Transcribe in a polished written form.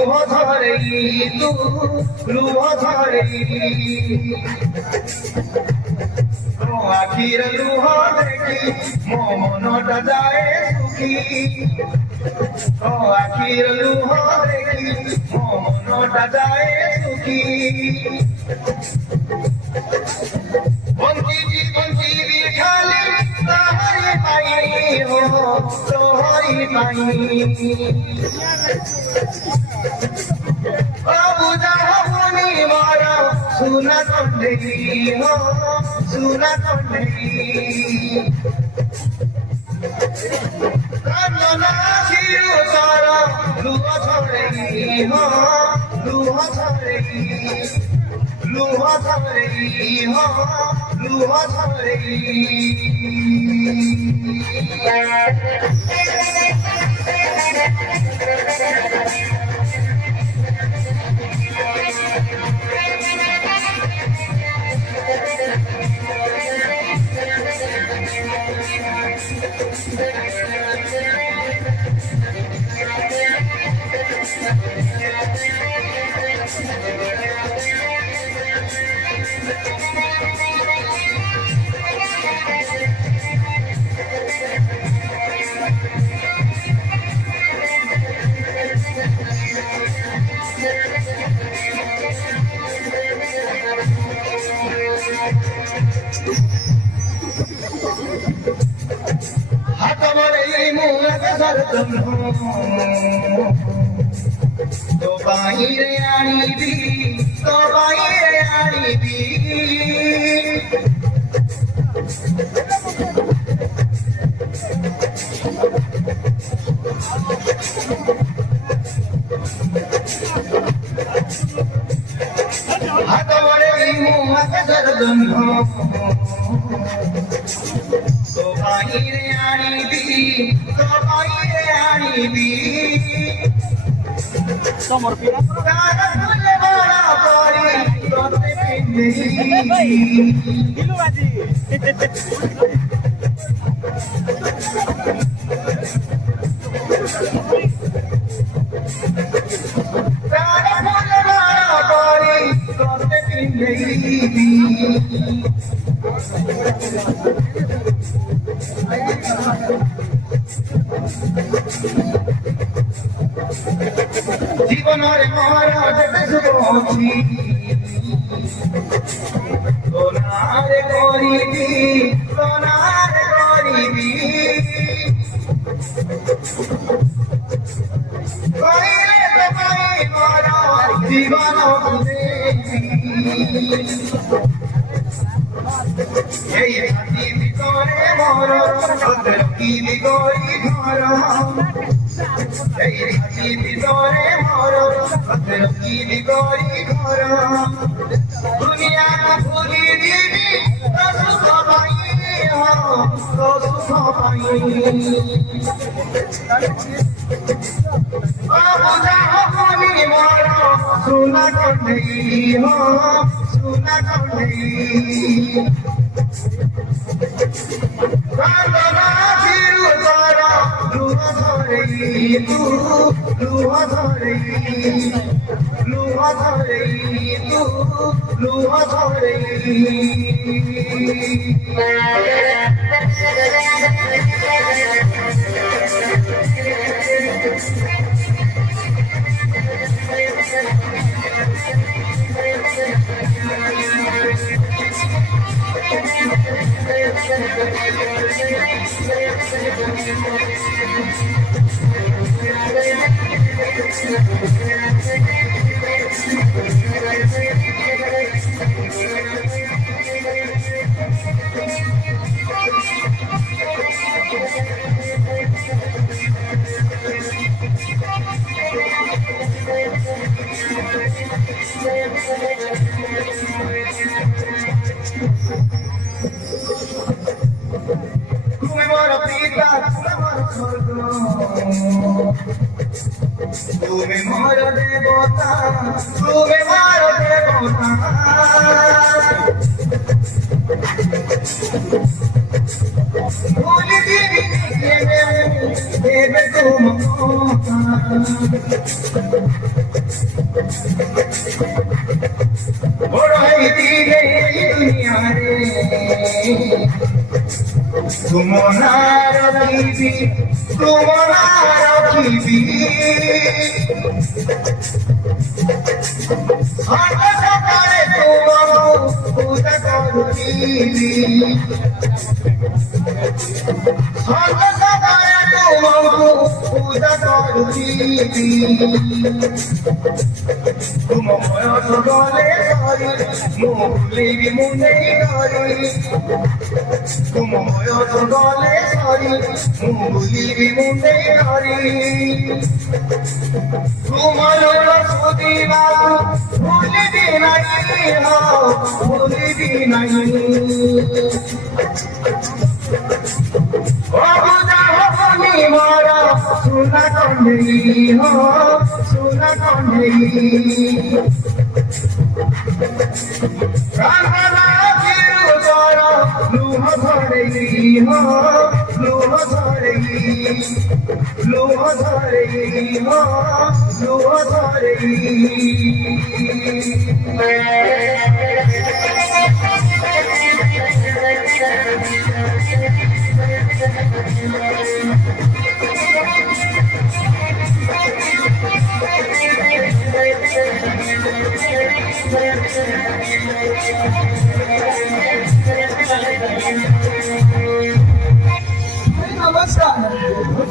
লুহ ধরে তু লুহ ধরে আখির লুহ দেখি মো মনটা যায় সুখী আখির লুহ দেখি মো মনটা যায় সুখী বঞ্চিবি খালি তাহারি পাই হো তোহারি পাই বুঝা হবনি মর সুনা কন্ডেরি হো সুনা কন্ডেরি কান্না শিরু তার লুহ ধরে হো লুহ ধরে লুহ ধরে হো লুহ ধরে তো বাইরে আনিবি তো বাইরে আনিবি হাত বড়ে মুহাকে সরদন তো বাইরে আনিবি তো বাইরে আনিবি তোমার পিনা কাগজে বড় করি তোতে পিন্দি দিলু বাজি কাগজে বড় করি তোতে পিন্দি জীবনের মহারাজতে শুভছি সোনার করিবি সোনার করিবি করিলে তোমায় মর জীবন এই হাতি ভিতরে মর কি করি ঘর এই হাতি ভিতরে মর কি করি ঘর দুনিয়া ভুলি দিবি সুখ পাই সুখ পাই বুঝা হবনি মর সুনা কন্ডেই হো সুনা কন্ডেই কান্দনা শিরু তার লুহ ধরে তু লুহ ধরে লুহ ধরে তু লুহ ধরে তুমি মোর দেবতা তুমি মোর দেবতা ভুলি দিবি দেবে তুমি বড়াই দিলে দুনিয়ারে তোমার রাখিবি তোমার রাখিবি সর্বসকালে তোমার পূজা করবি সর্বসকালে তোমার পূজা করবি তোমার সগলে সরি মুলিবি মুনে করি তোমার সগলে সরি মুলিবি মুনে করি তোমার সুদিবা ভুলিবি নাই ভুলিবি নাই ও বুঝা হবনি মারা সোনা কন্ডেই সোনা কন্ডেই রানা ফিরু জরা লুহ ধরেই লুহ ধরেই লুহ ধরেই লুহ ধরেই নমস্কার।